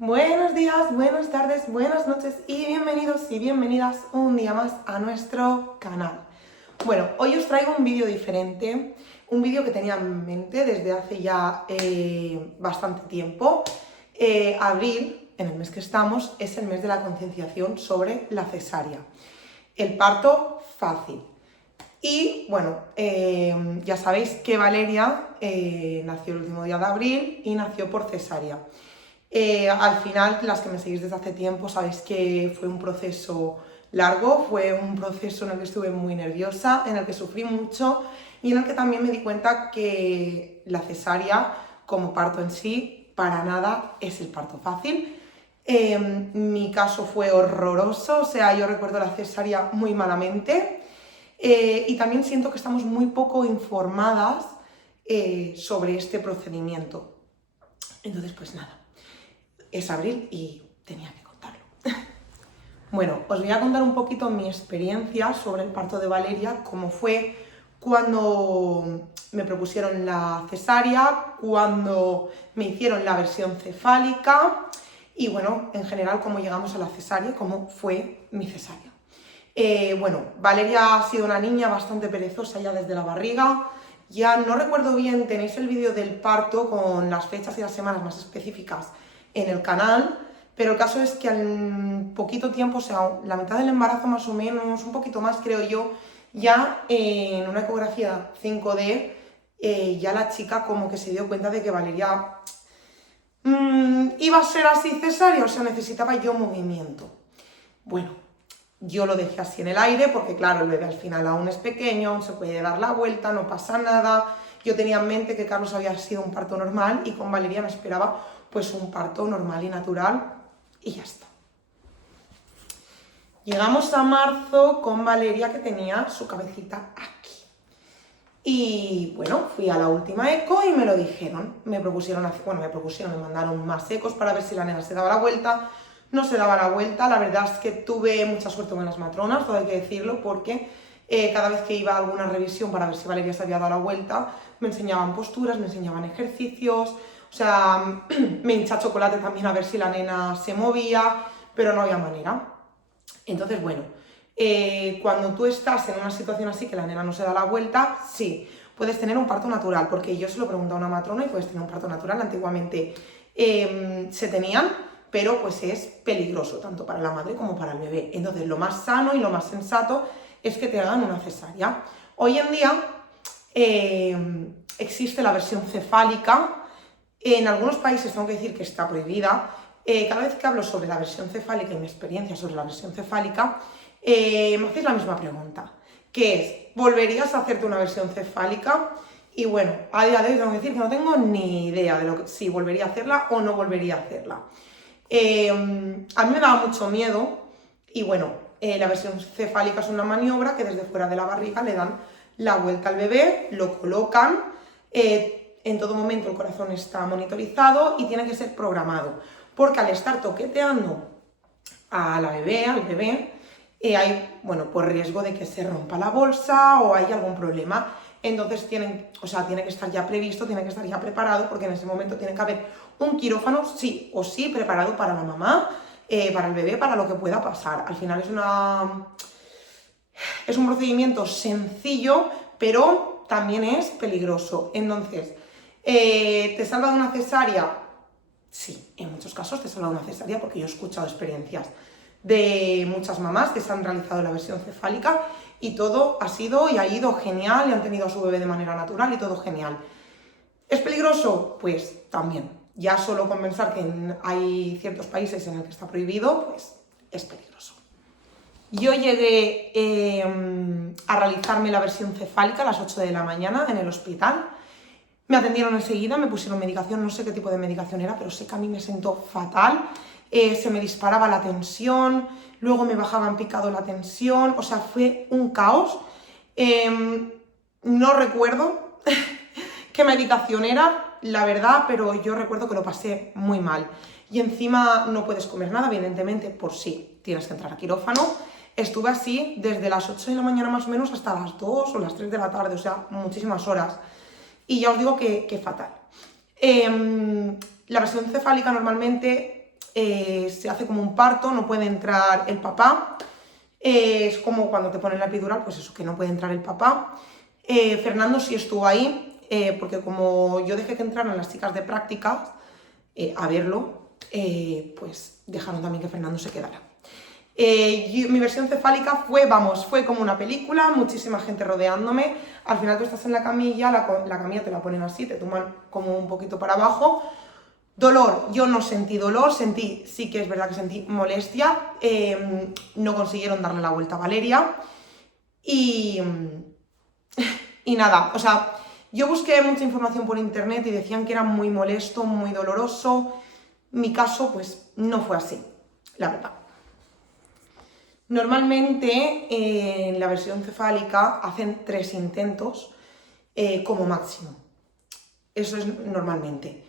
Buenos días, buenas tardes, buenas noches y bienvenidos y bienvenidas un día más a nuestro canal. Bueno, hoy os traigo un vídeo diferente, un vídeo que tenía en mente desde hace ya bastante tiempo. Abril, en el mes que estamos, es el mes de la concienciación sobre la cesárea. El parto fácil. Y bueno, ya sabéis que Valeria nació el último día de abril y nació por cesárea. Al final, las que me seguís desde hace tiempo, sabéis que fue un proceso largo, fue un proceso en el que estuve muy nerviosa, en el que sufrí mucho y en el que también me di cuenta que la cesárea, como parto en sí, para nada es el parto fácil. Mi caso fue horroroso, o sea, yo recuerdo la cesárea muy malamente y también siento que estamos muy poco informadas sobre este procedimiento. Entonces, pues nada. Es abril y tenía que contarlo. Bueno, os voy a contar un poquito mi experiencia sobre el parto de Valeria, cómo fue cuando me propusieron la cesárea, cuando me hicieron la versión cefálica y bueno, en general cómo llegamos a la cesárea, cómo fue mi cesárea. Bueno, Valeria ha sido una niña bastante perezosa ya desde la barriga. Ya no recuerdo bien, tenéis el vídeo del parto con las fechas y las semanas más específicas en el canal, pero el caso es que al poquito tiempo, o sea, la mitad del embarazo más o menos, un poquito más creo yo, ya en una ecografía 5D, ya la chica como que se dio cuenta de que Valeria iba a ser así cesárea, o sea, necesitaba yo movimiento. Bueno, yo lo dejé así en el aire porque claro, el bebé al final aún es pequeño, aún se puede dar la vuelta, no pasa nada. Yo tenía en mente que Carlos había sido un parto normal y con Valeria me esperaba pues un parto normal y natural y ya está. Llegamos a marzo con Valeria que tenía su cabecita aquí. Y bueno, fui a la última eco y me lo dijeron. Me mandaron más ecos para ver si la nena se daba la vuelta. No se daba la vuelta, la verdad es que tuve mucha suerte con las matronas, todo hay que decirlo, porque cada vez que iba a alguna revisión para ver si Valeria se había dado la vuelta, me enseñaban posturas, me enseñaban ejercicios, o sea, me hincha chocolate también a ver si la nena se movía, pero no había manera. Entonces, bueno, cuando tú estás en una situación así que la nena no se da la vuelta, sí, puedes tener un parto natural, porque yo se lo pregunté a una matrona y puedes tener un parto natural, antiguamente se tenían, pero pues es peligroso tanto para la madre como para el bebé. Entonces lo más sano y lo más sensato es que te hagan una cesárea. Hoy en día existe la versión cefálica. En algunos países tengo que decir que está prohibida. Cada vez que hablo sobre la versión cefálica y mi experiencia sobre la versión cefálica, me hacéis la misma pregunta, que es, ¿volverías a hacerte una versión cefálica? Y bueno, a día de hoy tengo que decir que no tengo ni idea de si volvería a hacerla o no volvería a hacerla. A mí me daba mucho miedo y bueno, la versión cefálica es una maniobra que desde fuera de la barriga le dan la vuelta al bebé, lo colocan, en todo momento el corazón está monitorizado y tiene que ser programado, porque al estar toqueteando a la bebé, al bebé, hay, bueno, pues riesgo de que se rompa la bolsa o hay algún problema. Entonces tiene que estar ya previsto, tiene que estar ya preparado, porque en ese momento tiene que haber un quirófano sí o sí preparado para la mamá, para el bebé, para lo que pueda pasar. Al final es un procedimiento sencillo, pero también es peligroso. Entonces, ¿te salva de una cesárea? Sí, en muchos casos te salva de una cesárea, porque yo he escuchado experiencias de muchas mamás que se han realizado la versión cefálica y todo ha sido y ha ido genial y han tenido a su bebé de manera natural y todo genial. ¿Es peligroso? Pues también. Ya solo con pensar que hay ciertos países en los que está prohibido, pues es peligroso. Yo llegué a realizarme la versión cefálica a las 8 de la mañana en el hospital. Me atendieron enseguida, me pusieron medicación, no sé qué tipo de medicación era, pero sé que a mí me sentó fatal. Se me disparaba la tensión, luego me bajaba en picado la tensión, o sea, fue un caos. No recuerdo qué medicación era, la verdad, pero yo recuerdo que lo pasé muy mal. Y encima no puedes comer nada, evidentemente, por si tienes que entrar a quirófano. Estuve así desde las 8 de la mañana más o menos hasta las 2 o las 3 de la tarde, o sea, muchísimas horas. Y ya os digo que fatal. La versión cefálica normalmente se hace como un parto, no puede entrar el papá. Es como cuando te ponen la epidural, pues eso, que no puede entrar el papá. Fernando sí estuvo ahí, porque como yo dejé que entraran las chicas de prácticas a verlo, pues dejaron también que Fernando se quedara. Mi versión cefálica fue como una película, muchísima gente rodeándome. Al final tú estás en la camilla, la camilla te la ponen así, te tumban como un poquito para abajo. Dolor, yo no sentí dolor, sí que es verdad que sentí molestia. No consiguieron darle la vuelta a Valeria. Y nada, o sea, yo busqué mucha información por internet y decían que era muy molesto, muy doloroso. Mi caso, pues, no fue así, la verdad. Normalmente en la versión cefálica hacen 3 intentos como máximo. Eso es normalmente.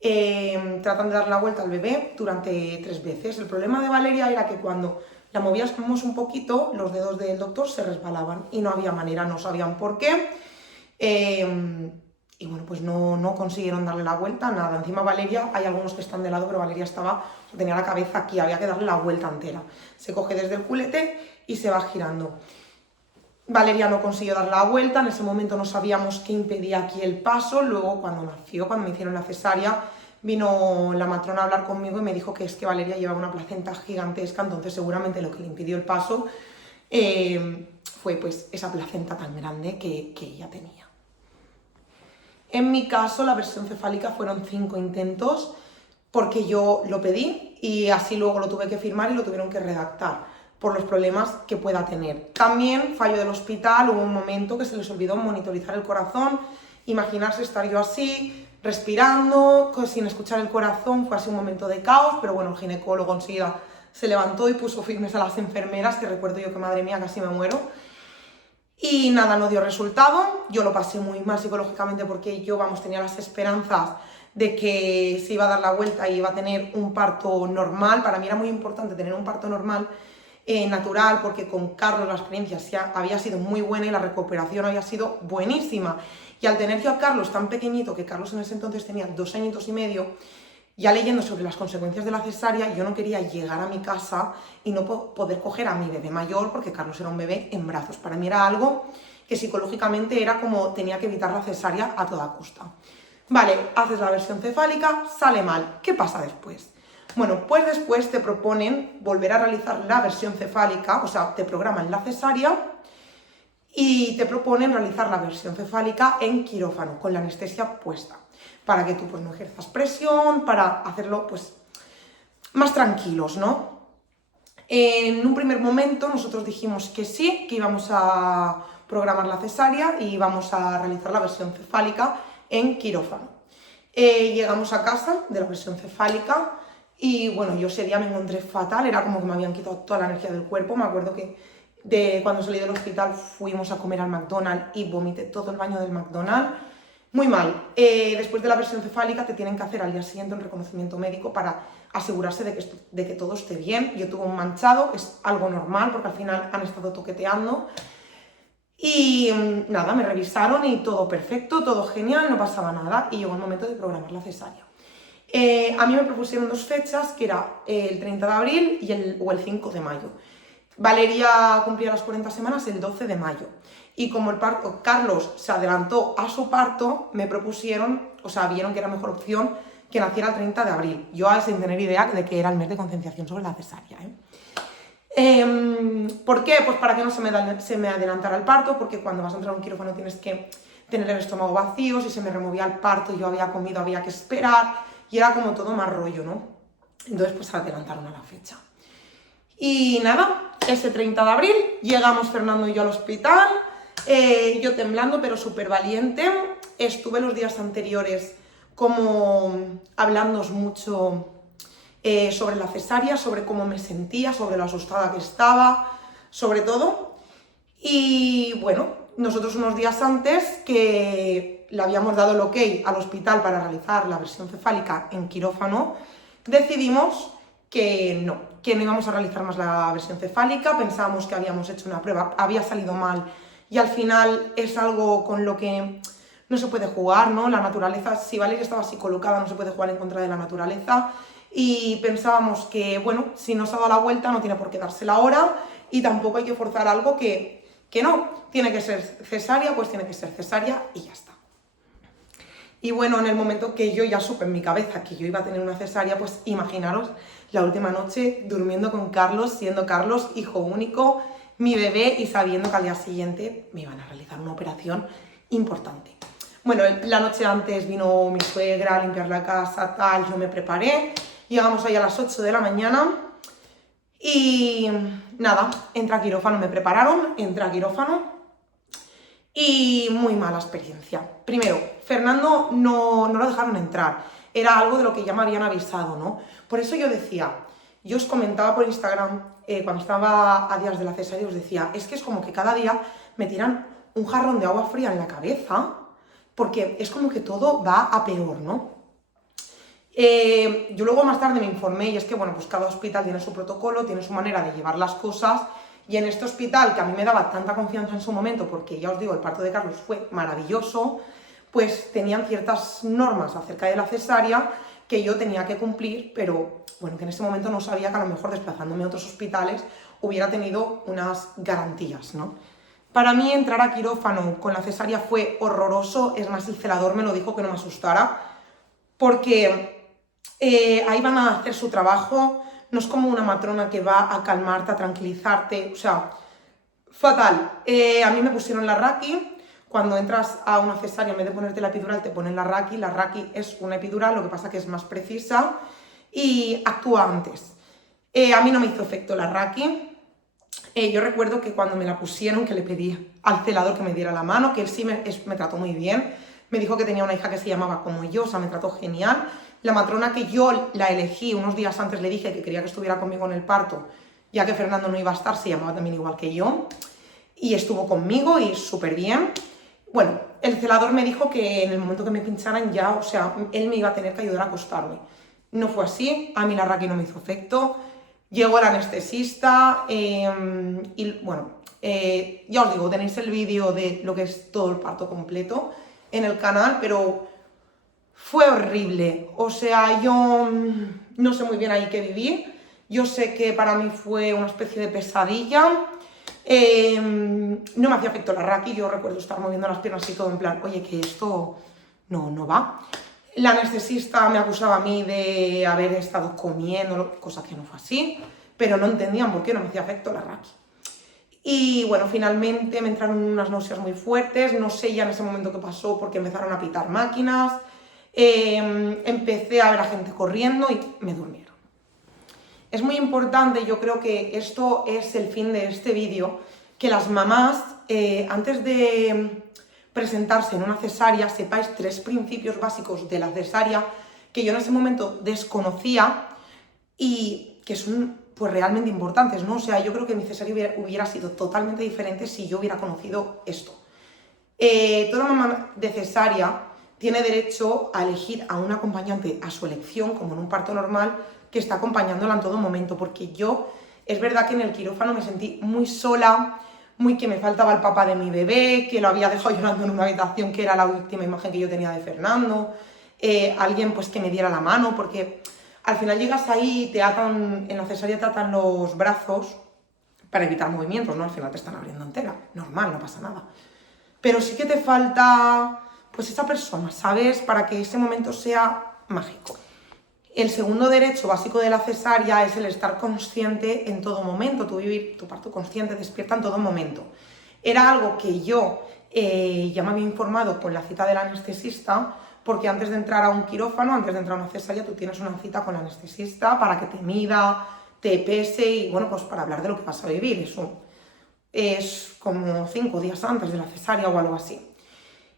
Tratan de dar la vuelta al bebé durante 3 veces. El problema de Valeria era que cuando la movíamos un poquito, los dedos del doctor se resbalaban y no había manera, no sabían por qué. Y bueno, pues no consiguieron darle la vuelta, nada. Encima Valeria, hay algunos que están de lado, pero Valeria tenía la cabeza aquí, había que darle la vuelta entera. Se coge desde el culete y se va girando. Valeria no consiguió dar la vuelta, en ese momento no sabíamos qué impedía aquí el paso. Luego cuando me hicieron la cesárea, vino la matrona a hablar conmigo y me dijo que es que Valeria llevaba una placenta gigantesca, entonces seguramente lo que le impidió el paso fue pues esa placenta tan grande que ella tenía. En mi caso, la versión cefálica fueron 5 intentos porque yo lo pedí y así luego lo tuve que firmar y lo tuvieron que redactar por los problemas que pueda tener. También, fallo del hospital, hubo un momento que se les olvidó monitorizar el corazón, imaginarse estar yo así, respirando, sin escuchar el corazón, fue así un momento de caos, pero bueno, el ginecólogo enseguida se levantó y puso firmes a las enfermeras, que recuerdo yo que madre mía, casi me muero. Y nada, no dio resultado, yo lo pasé muy mal psicológicamente porque yo, tenía las esperanzas de que se iba a dar la vuelta y iba a tener un parto normal. Para mí era muy importante tener un parto normal, natural, porque con Carlos la experiencia había sido muy buena y la recuperación había sido buenísima. Y al tener yo a Carlos tan pequeñito, que Carlos en ese entonces tenía 2 añitos y medio, ya leyendo sobre las consecuencias de la cesárea, yo no quería llegar a mi casa y no poder coger a mi bebé mayor, porque Carlos era un bebé en brazos. Para mí era algo que psicológicamente era como tenía que evitar la cesárea a toda costa. Vale, haces la versión cefálica, sale mal. ¿Qué pasa después? Bueno, pues después te proponen volver a realizar la versión cefálica, o sea, te programan la cesárea y te proponen realizar la versión cefálica en quirófano, con la anestesia puesta, para que tú pues no ejerzas presión, para hacerlo pues más tranquilos, ¿no? En un primer momento nosotros dijimos que sí, que íbamos a programar la cesárea y íbamos a realizar la versión cefálica en quirófano. Llegamos a casa de la versión cefálica y bueno, yo ese día me encontré fatal, era como que me habían quitado toda la energía del cuerpo. Me acuerdo que cuando salí del hospital fuimos a comer al McDonald's y vomité todo el baño del McDonald's. Muy mal. Después de la versión cefálica te tienen que hacer al día siguiente un reconocimiento médico para asegurarse de que todo esté bien. Yo tuve un manchado, es algo normal porque al final han estado toqueteando. Y nada, me revisaron y todo perfecto, todo genial, no pasaba nada. Y llegó el momento de programar la cesárea. A mí me propusieron 2 fechas, que era el 30 de abril o el 5 de mayo. Valeria cumplía las 40 semanas el 12 de mayo. Y como Carlos se adelantó a su parto, me propusieron, o sea, vieron que era mejor opción que naciera el 30 de abril. Yo sin tener idea de que era el mes de concienciación sobre la cesárea. ¿Por qué? Pues para que no se me adelantara el parto, porque cuando vas a entrar a un quirófano tienes que tener el estómago vacío. Si se me removía el parto, yo había comido, había que esperar, y era como todo más rollo, ¿no? Entonces pues se adelantaron a la fecha. Y nada, ese 30 de abril llegamos Fernando y yo al hospital, yo temblando pero súper valiente. Estuve los días anteriores como hablándoos mucho sobre la cesárea, sobre cómo me sentía, sobre lo asustada que estaba, sobre todo. Y bueno, nosotros unos días antes que le habíamos dado el ok al hospital para realizar la versión cefálica en quirófano, decidimos que no íbamos a realizar más la versión cefálica. Pensábamos que habíamos hecho una prueba, había salido mal y al final es algo con lo que no se puede jugar, ¿no? La naturaleza, si Valeria estaba así colocada, no se puede jugar en contra de la naturaleza. y pensábamos que, bueno, si no se ha dado la vuelta no tiene por qué darse la hora y tampoco hay que forzar algo que no, tiene que ser cesárea, pues tiene que ser cesárea y ya está. Y bueno, en el momento que yo ya supe en mi cabeza que yo iba a tener una cesárea, pues imaginaros la última noche durmiendo con Carlos, siendo Carlos hijo único, mi bebé, y sabiendo que al día siguiente me iban a realizar una operación importante. Bueno, la noche antes vino mi suegra a limpiar la casa, tal, yo me preparé, llegamos ahí a las 8 de la mañana y nada, entré a quirófano, me prepararon, entré a quirófano. Y muy mala experiencia. Primero, Fernando no lo dejaron entrar. Era algo de lo que ya me habían avisado, ¿no? Por eso yo decía, yo os comentaba por Instagram, cuando estaba a días de la cesárea, os decía, es que es como que cada día me tiran un jarrón de agua fría en la cabeza, porque es como que todo va a peor, ¿no? Yo luego más tarde me informé y es que, bueno, pues cada hospital tiene su protocolo, tiene su manera de llevar las cosas. Y en este hospital, que a mí me daba tanta confianza en su momento, porque ya os digo, el parto de Carlos fue maravilloso, pues tenían ciertas normas acerca de la cesárea que yo tenía que cumplir, pero bueno, que en ese momento no sabía que a lo mejor desplazándome a otros hospitales hubiera tenido unas garantías, ¿no? Para mí entrar a quirófano con la cesárea fue horroroso, es más, el celador me lo dijo que no me asustara, porque ahí van a hacer su trabajo. No es como una matrona que va a calmarte, a tranquilizarte, o sea, fatal. A mí me pusieron la Raki. Cuando entras a una cesárea, en vez de ponerte la epidural, te ponen la Raki. La Raki es una epidural, lo que pasa que es más precisa y actúa antes. A mí no me hizo efecto la Raki. Yo recuerdo que cuando me la pusieron, que le pedí al celador que me diera la mano, que él sí me trató muy bien. Me dijo que tenía una hija que se llamaba como yo, o sea, me trató genial. La matrona que yo la elegí, unos días antes le dije que quería que estuviera conmigo en el parto, ya que Fernando no iba a estar, se llamaba también igual que yo, y estuvo conmigo y súper bien. Bueno, el celador me dijo que en el momento que me pincharan ya, o sea, él me iba a tener que ayudar a acostarme. No fue así, a mí la Raki no me hizo efecto, llegó el anestesista y bueno, ya os digo, tenéis el vídeo de lo que es todo el parto completo en el canal, pero fue horrible. O sea, yo no sé muy bien ahí qué viví. Yo sé que para mí fue una especie de pesadilla. No me hacía efecto la Raki. Yo recuerdo estar moviendo las piernas y todo en plan, oye, que esto no va. La anestesista me acusaba a mí de haber estado comiendo, cosa que no fue así, pero no entendían por qué no me hacía efecto la Raki. Y bueno, finalmente me entraron unas náuseas muy fuertes, no sé ya en ese momento qué pasó porque empezaron a pitar máquinas, empecé a ver a gente corriendo y me durmieron. Es muy importante, yo creo que esto es el fin de este vídeo, que las mamás, antes de presentarse en una cesárea, sepáis 3 principios básicos de la cesárea que yo en ese momento desconocía y que son pues realmente importantes, ¿no? O sea, yo creo que mi cesárea hubiera sido totalmente diferente si yo hubiera conocido esto. Toda mamá de cesárea tiene derecho a elegir a un acompañante a su elección, como en un parto normal, que está acompañándola en todo momento, porque yo, es verdad que en el quirófano me sentí muy sola, muy que me faltaba el papá de mi bebé, que lo había dejado llorando en una habitación, que era la última imagen que yo tenía de Fernando, alguien pues que me diera la mano, porque al final llegas ahí y te atan, en la cesárea te atan los brazos para evitar movimientos, ¿no? Al final te están abriendo entera, normal, no pasa nada. Pero sí que te falta, pues, esa persona, ¿sabes? Para que ese momento sea mágico. El segundo derecho básico de la cesárea es el estar consciente en todo momento, tú vivir tu parto consciente, despierta en todo momento. Era algo que yo ya me había informado con la cita del anestesista, porque antes de entrar a un quirófano, antes de entrar a una cesárea, tú tienes una cita con el anestesista para que te mida, te pese y, bueno, pues para hablar de lo que vas a vivir. Eso es como 5 días antes de la cesárea o algo así.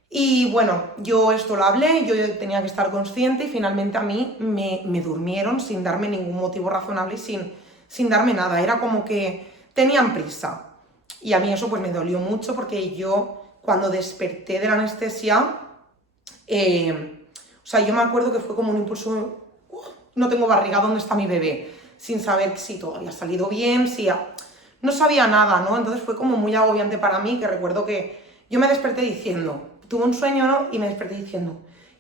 Y bueno, yo esto lo hablé, yo tenía que estar consciente y finalmente a mí me durmieron sin darme ningún motivo razonable y sin darme nada. Era como que tenían prisa. Y a mí eso pues me dolió mucho porque yo cuando desperté de la anestesia, o sea, yo me acuerdo que fue como un impulso, no tengo barriga, ¿dónde está mi bebé? Sin saber si todo había salido bien, no sabía nada, ¿no? Entonces fue como muy agobiante para mí, que recuerdo que yo me desperté diciendo, tuve un sueño, ¿no? Y me desperté diciendo,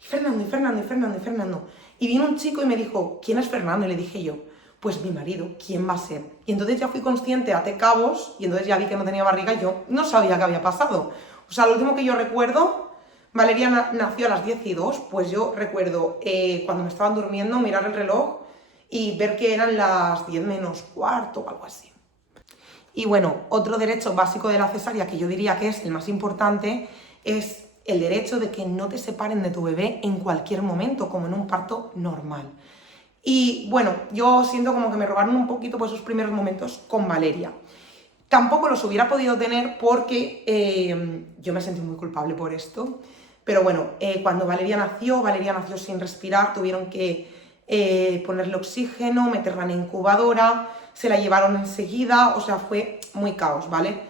Fernando, y Fernando, y Fernando, y Fernando. Y vino un chico y me dijo, ¿quién es Fernando? Y le dije yo, pues mi marido, ¿quién va a ser? Y entonces ya fui consciente, até cabos, y entonces ya vi que no tenía barriga y yo no sabía qué había pasado. O sea, lo último que yo recuerdo, Valeria nació a las 10:02, pues yo recuerdo cuando me estaban durmiendo mirar el reloj y ver que eran las 10 menos cuarto o algo así. Y bueno, otro derecho básico de la cesárea, que yo diría que es el más importante, es el derecho de que no te separen de tu bebé en cualquier momento, como en un parto normal. Y bueno, yo siento como que me robaron un poquito por esos primeros momentos con Valeria. Tampoco los hubiera podido tener porque yo me sentí muy culpable por esto. Pero bueno, cuando Valeria nació sin respirar, tuvieron que ponerle oxígeno, meterla en incubadora, se la llevaron enseguida, o sea, fue muy caos, ¿vale?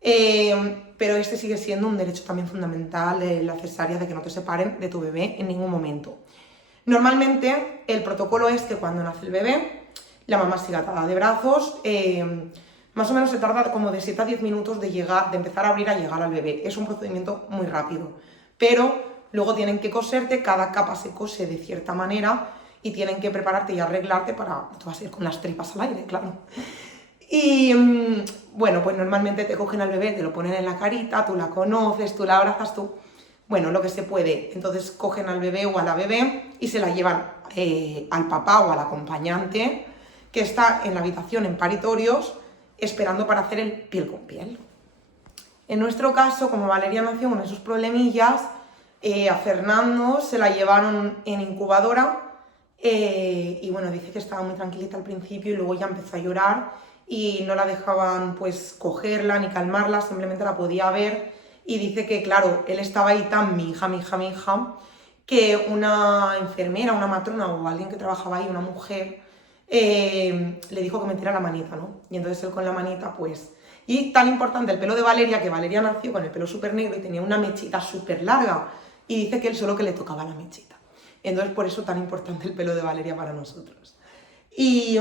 Pero este sigue siendo un derecho también fundamental de la cesárea, de que no te separen de tu bebé en ningún momento. Normalmente el protocolo es que cuando nace el bebé, la mamá sigue atada de brazos, más o menos se tarda como de 7 a 10 minutos de empezar a abrir a llegar al bebé. Es un procedimiento muy rápido, pero luego tienen que coserte, cada capa se cose de cierta manera y tienen que prepararte y arreglarte para, tú vas a ir con las tripas al aire, claro. Y bueno, pues normalmente te cogen al bebé, te lo ponen en la carita, tú la conoces, tú la abrazas, tú... Bueno, lo que se puede. Entonces cogen al bebé o a la bebé y se la llevan al papá o al acompañante que está en la habitación en paritorios esperando para hacer el piel con piel. En nuestro caso, como Valeria nació con esos problemillas, a Fernando se la llevaron en incubadora y bueno, dice que estaba muy tranquilita al principio y luego ya empezó a llorar y no la dejaban pues cogerla ni calmarla, simplemente la podía ver y dice que claro, él estaba ahí tan mi hija, que una enfermera, una matrona o alguien que trabajaba ahí, una mujer, le dijo que metiera la manita, ¿no? Y entonces él con la manita pues... Y tan importante el pelo de Valeria, que Valeria nació con el pelo súper negro y tenía una mechita súper larga y dice que él solo que le tocaba la mechita. Entonces por eso tan importante el pelo de Valeria para nosotros. Y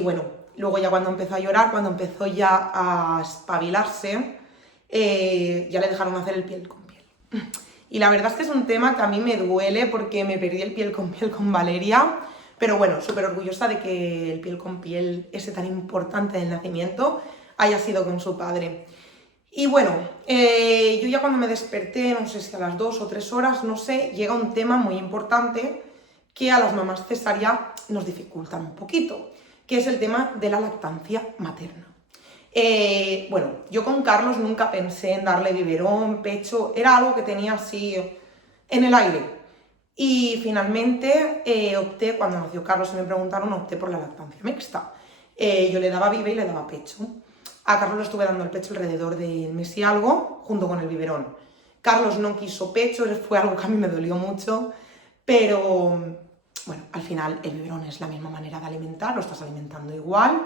bueno, luego ya cuando empezó a llorar, cuando empezó ya a espabilarse, ya le dejaron hacer el piel con piel. Y la verdad es que es un tema que a mí me duele porque me perdí el piel con Valeria, pero bueno, súper orgullosa de que el piel con piel, ese tan importante del nacimiento, haya sido con su padre. Y bueno, yo ya cuando me desperté, no sé si a las 2 o 3 horas, no sé, llega un tema muy importante que a las mamás cesárea nos dificultan un poquito, que es el tema de la lactancia materna. Bueno, yo con Carlos nunca pensé en darle biberón, pecho, era algo que tenía así en el aire. Y finalmente opté, cuando nació Carlos y me preguntaron, opté por la lactancia mixta. Yo le daba bibe y le daba pecho. A Carlos le estuve dando el pecho alrededor del mes y algo, junto con el biberón. Carlos no quiso pecho, fue algo que a mí me dolió mucho, pero bueno, al final el biberón es la misma manera de alimentar, lo estás alimentando igual.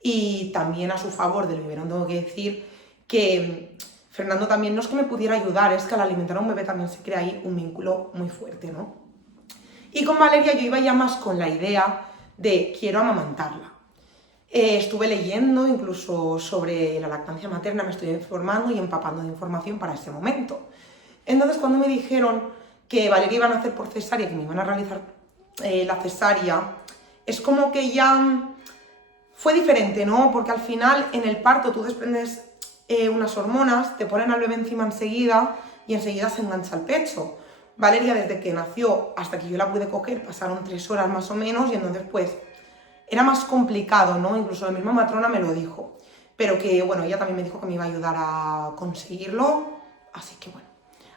Y también a su favor del biberón tengo que decir que Fernando también no es que me pudiera ayudar, es que al alimentar a un bebé también se crea ahí un vínculo muy fuerte, ¿no? Y con Valeria yo iba ya más con la idea de quiero amamantarla. Estuve leyendo incluso sobre la lactancia materna, me estoy informando y empapando de información para ese momento. Entonces cuando me dijeron que Valeria iban a hacer por cesárea, que me iban a realizar la cesárea, es como que ya fue diferente, ¿no? Porque al final en el parto tú desprendes unas hormonas, te ponen al bebé encima enseguida y enseguida se engancha al pecho. Valeria desde que nació hasta que yo la pude coger pasaron 3 horas más o menos y entonces pues era más complicado, ¿no? Incluso la misma matrona me lo dijo. Pero que, bueno, ella también me dijo que me iba a ayudar a conseguirlo. Así que, bueno,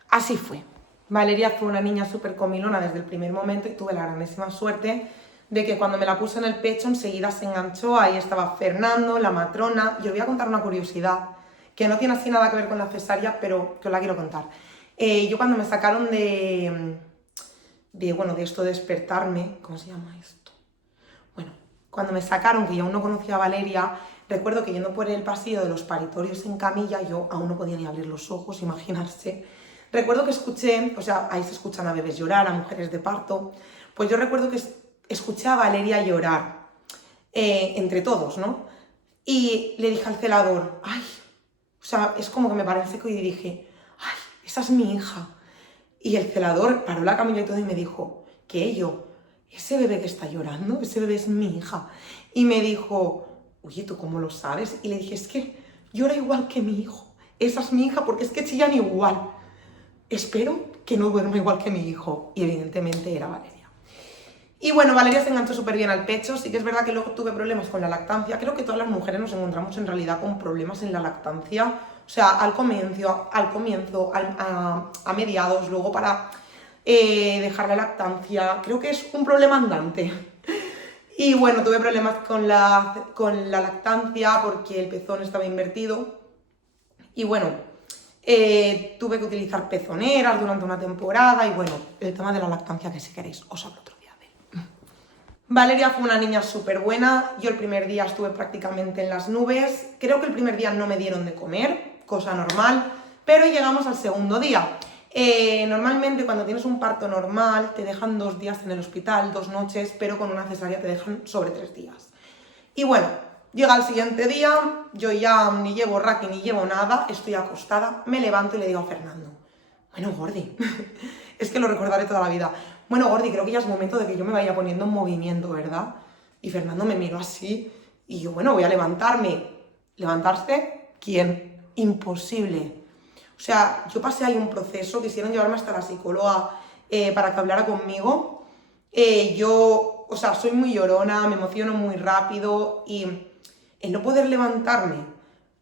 así fue. Valeria fue una niña súper comilona desde el primer momento y tuve la grandísima suerte de que cuando me la puse en el pecho enseguida se enganchó. Ahí estaba Fernando, la matrona. Y os voy a contar una curiosidad que no tiene así nada que ver con la cesárea, pero que os la quiero contar. Yo cuando me sacaron de esto de despertarme, ¿cómo se llama esto? Bueno, cuando me sacaron, que yo aún no conocía a Valeria, recuerdo que yendo por el pasillo de los paritorios en camilla, yo aún no podía ni abrir los ojos, imaginarse. Recuerdo que escuché, o sea, ahí se escuchan a bebés llorar, a mujeres de parto, pues yo recuerdo que escuché a Valeria llorar, entre todos, ¿no? Y le dije al celador, ay, o sea, es como que me paré en seco y dije, ay, esa es mi hija. Y el celador paró la camilla y todo y me dijo, ¿qué? Yo, ese bebé que está llorando, ese bebé es mi hija. Y me dijo, oye, ¿tú cómo lo sabes? Y le dije, es que llora igual que mi hijo. Esa es mi hija porque es que chillan igual. Espero que no duerma igual que mi hijo. Y evidentemente era Valeria. Y bueno, Valeria se enganchó súper bien al pecho. Sí que es verdad que luego tuve problemas con la lactancia. Creo que todas las mujeres nos encontramos en realidad con problemas en la lactancia. O sea, al comienzo, a mediados, luego para dejar la lactancia. Creo que es un problema andante. Y bueno, tuve problemas con la lactancia porque el pezón estaba invertido. Y bueno, tuve que utilizar pezoneras durante una temporada. Y bueno, el tema de la lactancia, que si queréis os hablo otro día de él. Valeria fue una niña súper buena. Yo el primer día estuve prácticamente en las nubes. Creo que el primer día no me dieron de comer, cosa normal. Pero llegamos al segundo día. Normalmente cuando tienes un parto normal te dejan 2 días en el hospital, 2 noches, pero con una cesárea te dejan sobre 3 días. Y bueno, llega el siguiente día, yo ya ni llevo raqui ni llevo nada, estoy acostada, me levanto y le digo a Fernando, bueno, Gordi, es que lo recordaré toda la vida, bueno, Gordi, creo que ya es momento de que yo me vaya poniendo en movimiento, ¿verdad? Y Fernando me miró así y yo, bueno, voy a levantarme. ¿Levantarse? ¿Quién? Imposible. O sea, yo pasé ahí un proceso, quisieron llevarme hasta la psicóloga para que hablara conmigo. Yo, o sea, soy muy llorona, me emociono muy rápido y el no poder levantarme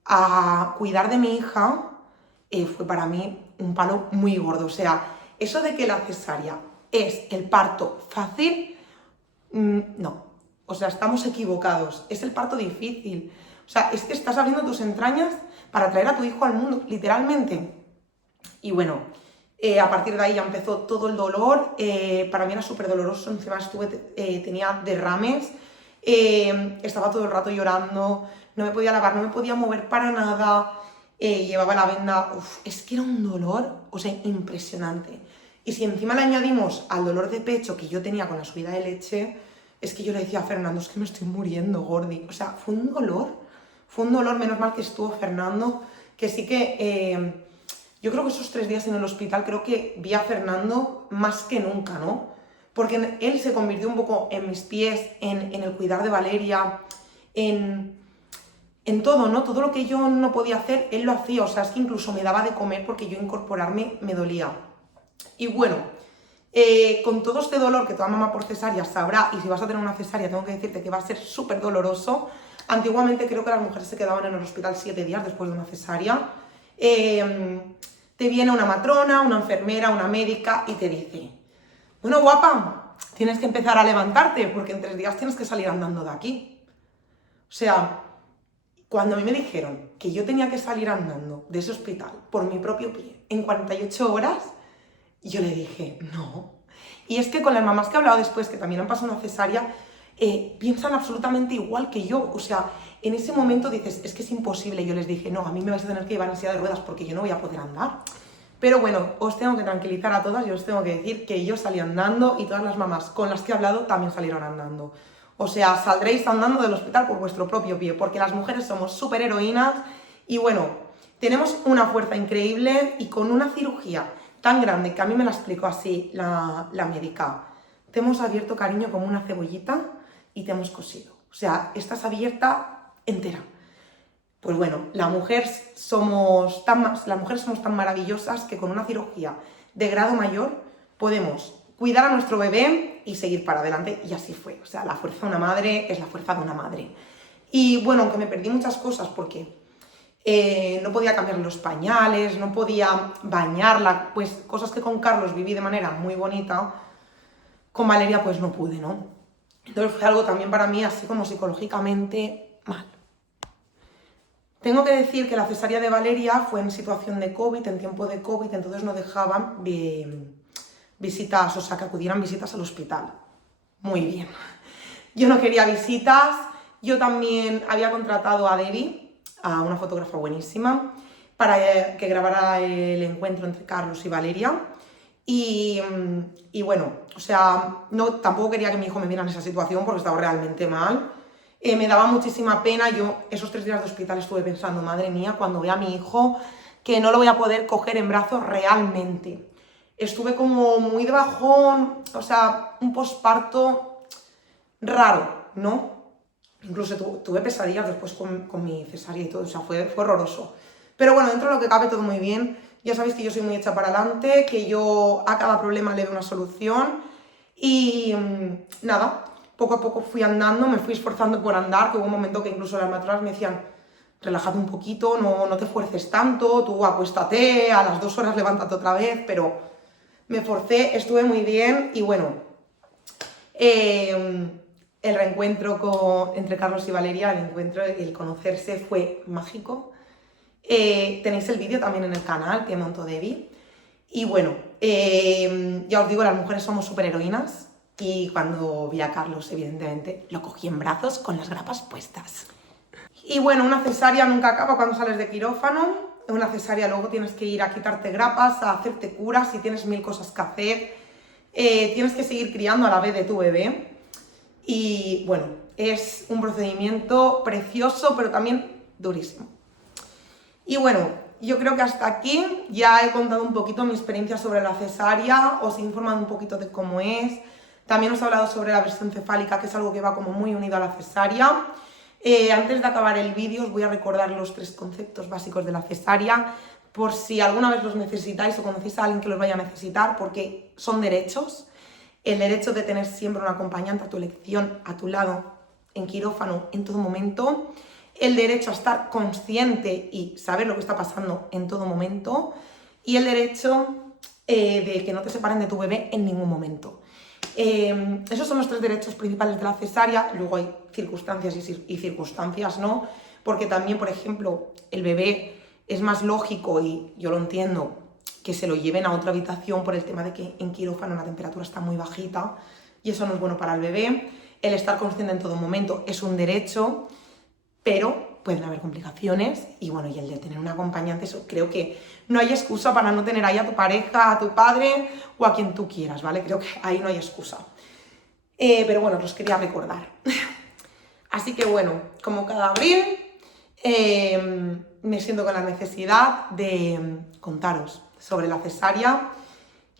a cuidar de mi hija fue para mí un palo muy gordo. O sea, eso de que la cesárea es el parto fácil, no. O sea, estamos equivocados. Es el parto difícil. O sea, es que estás abriendo tus entrañas para traer a tu hijo al mundo, literalmente. Y bueno, a partir de ahí ya empezó todo el dolor. Para mí era súper doloroso. Encima tenía derrames. Estaba todo el rato llorando. No me podía lavar, no me podía mover para nada. Llevaba la venda. Uf, es que era un dolor, o sea, impresionante. Y si encima le añadimos al dolor de pecho que yo tenía con la subida de leche, es que yo le decía a Fernando, es que me estoy muriendo, Gordi. O sea, fue un dolor, menos mal que estuvo Fernando, que sí que yo creo que esos 3 días en el hospital creo que vi a Fernando más que nunca, ¿no? Porque él se convirtió un poco en mis pies, en el cuidar de Valeria, en todo, ¿no? Todo lo que yo no podía hacer, él lo hacía. O sea, es que incluso me daba de comer porque yo incorporarme me dolía. Y bueno, con todo este dolor que toda mamá por cesárea sabrá, y si vas a tener una cesárea tengo que decirte que va a ser súper doloroso. Antiguamente creo que las mujeres se quedaban en el hospital 7 días después de una cesárea. Te viene una matrona, una enfermera, una médica y te dice, bueno, guapa, tienes que empezar a levantarte porque en 3 días tienes que salir andando de aquí. O sea, cuando a mí me dijeron que yo tenía que salir andando de ese hospital por mi propio pie en 48 horas, yo le dije, no. Y es que con las mamás que he hablado después, que también han pasado una cesárea, piensan absolutamente igual que yo. O sea, en ese momento dices, es que es imposible. Yo les dije, no, a mí me vais a tener que llevar en silla de ruedas porque yo no voy a poder andar. Pero bueno, os tengo que tranquilizar a todas y os tengo que decir que yo salí andando y todas las mamás con las que he hablado también salieron andando. O sea, saldréis andando del hospital por vuestro propio pie, porque las mujeres somos súper heroínas y bueno, tenemos una fuerza increíble y con una cirugía tan grande que a mí me la explicó así la médica. Te hemos abierto, cariño, como una cebollita y te hemos cosido. O sea, estás abierta entera. Pues bueno, las mujeres somos tan maravillosas que con una cirugía de grado mayor podemos cuidar a nuestro bebé y seguir para adelante, y así fue. O sea, la fuerza de una madre es la fuerza de una madre. Y bueno, aunque me perdí muchas cosas porque no podía cambiar los pañales, no podía bañarla, pues cosas que con Carlos viví de manera muy bonita, con Valeria pues no pude, ¿no? Entonces fue algo también para mí así como psicológicamente mal. Tengo que decir que la cesárea de Valeria fue en situación de COVID, en tiempo de COVID, entonces no dejaban visitas, o sea, que acudieran visitas al hospital. Muy bien. Yo no quería visitas, yo también había contratado a Debbie, a una fotógrafa buenísima, para que grabara el encuentro entre Carlos y Valeria. Y bueno, o sea, tampoco quería que mi hijo me viera en esa situación porque estaba realmente mal. Me daba muchísima pena. Yo esos 3 días de hospital estuve pensando, madre mía, cuando vea a mi hijo, que no lo voy a poder coger en brazos realmente. estuve como muy de bajón, o sea, un posparto raro, ¿no? Incluso tuve pesadillas después con mi cesárea y todo, o sea, fue horroroso. Pero bueno, dentro de lo que cabe todo muy bien. Ya sabéis que yo soy muy hecha para adelante, que yo a cada problema le doy una solución. Y nada, poco a poco fui andando, me fui esforzando por andar, que hubo un momento que incluso las matronas me decían, relájate un poquito, no te fuerces tanto, tú acuéstate, a las 2 horas levántate otra vez, pero me forcé, estuve muy bien y bueno, el reencuentro entre Carlos y Valeria, el conocerse fue mágico. Tenéis el vídeo también en el canal que montó Debbie. Y bueno, ya os digo, las mujeres somos superheroínas y cuando vi a Carlos, evidentemente, lo cogí en brazos con las grapas puestas. Y bueno, una cesárea nunca acaba cuando sales de quirófano. En una cesárea luego tienes que ir a quitarte grapas, a hacerte curas y tienes 1000 cosas que hacer. Tienes que seguir criando a la vez de tu bebé. Y bueno, es un procedimiento precioso, pero también durísimo. Y bueno, yo creo que hasta aquí ya he contado un poquito mi experiencia sobre la cesárea, os he informado un poquito de cómo es, también os he hablado sobre la versión cefálica, que es algo que va como muy unido a la cesárea. Antes de acabar el vídeo os voy a recordar los 3 conceptos básicos de la cesárea, por si alguna vez los necesitáis o conocéis a alguien que los vaya a necesitar, porque son derechos. El derecho de tener siempre un acompañante a tu elección, a tu lado, en quirófano, en todo momento. El derecho a estar consciente y saber lo que está pasando en todo momento. Y el derecho de que no te separen de tu bebé en ningún momento. Esos son los 3 derechos principales de la cesárea. Luego hay circunstancias y circunstancias no, porque también, por ejemplo, el bebé es más lógico, y yo lo entiendo, que se lo lleven a otra habitación por el tema de que en quirófano la temperatura está muy bajita y eso no es bueno para el bebé. El estar consciente en todo momento es un derecho, pero pueden haber complicaciones y bueno, y el de tener un acompañante, eso creo que no hay excusa para no tener ahí a tu pareja, a tu padre o a quien tú quieras, ¿vale? Creo que ahí no hay excusa. Pero bueno, os quería recordar. Así que bueno, como cada abril, me siento con la necesidad de contaros sobre la cesárea,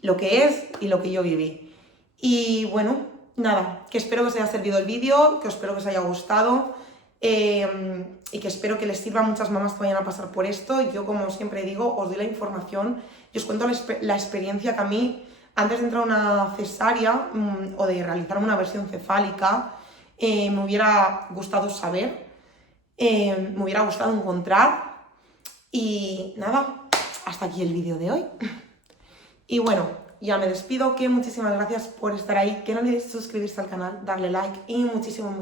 lo que es y lo que yo viví. Y bueno, nada, que espero que os haya servido el vídeo, que espero que os haya gustado. Y que espero que les sirva a muchas mamás que vayan a pasar por esto. Y yo, como siempre digo, os doy la información y os cuento la experiencia que a mí, antes de entrar a una cesárea o de realizar una versión cefálica, me hubiera gustado saber, me hubiera gustado encontrar. Y nada, hasta aquí el vídeo de hoy. Y bueno, ya me despido, que muchísimas gracias por estar ahí, que no olvidéis suscribirse al canal, darle like y muchísimos